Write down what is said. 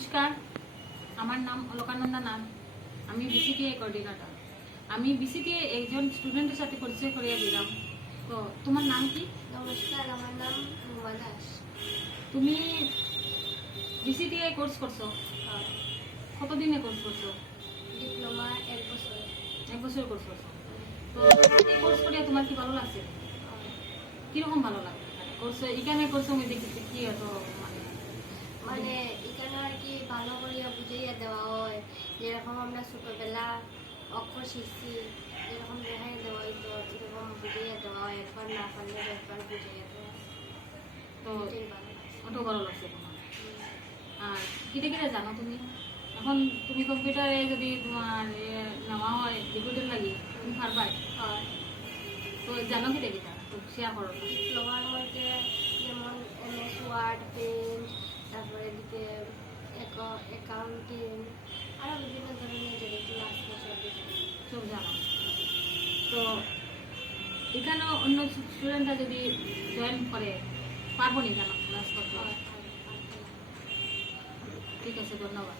নমস্কার, আমার নাম অলকানন্দা নাথ। আমি বিসিটিআই কোঅর্ডিনেটর। আমি বিসিটিআই একজন স্টুডেন্টের সাথে পরিচয় করিয়ে দিলাম। তো তোমার নাম কি? নমস্কার, আমার নাম রুমা দাস। তুমি বিসিটিআই কোর্স করছো? কতদিনে কোর্স করছো? ডিপ্লোমা 1 বছর। 1 বছর কোর্স করছো। তো এই কোর্স করে তোমার কি ভালো লাগছে? কিরকম ভালো লাগে? কোর্স এখানে করছো আমি দেখেছি কি এত মানে এখানে আর কি ভালো করিয়া বুঝাইয়া দেওয়া হয়, যেরকম আমরা ছোটবেলা অক্ষর শিখছি যেরকম দেখাই দেওয়া হইতো এরকম বুঝাইয়া দেওয়া হয়, একবার না পারলে একবার বুঝাইয়া দেওয়া। তো এটাই ভালো লাগছে। ওটাও ভালো লাগছে তোমার। আর কিটা কিটা জানো তুমি? এখন তুমি কম্পিউটারে যদি তোমার নেওয়া হয় রিক্রুটের লাগি তুমি পারবাই? হয় তো জানো কিটা কিটা তো শেয়ার করো। ডিপ্লোমার মধ্যে যেমন MS ওয়ার্ড, পেন্ট, তারপরে এদিকে অ্যাকাউন্টিং, আরও বিভিন্ন ধরনের যেগুলো আছে সব জানো। তো এখানেও অন্য স্টুডেন্টরা যদি জয়েন করে পারবো নি কেন ক্লাস করতে? হয়। ঠিক আছে, ধন্যবাদ।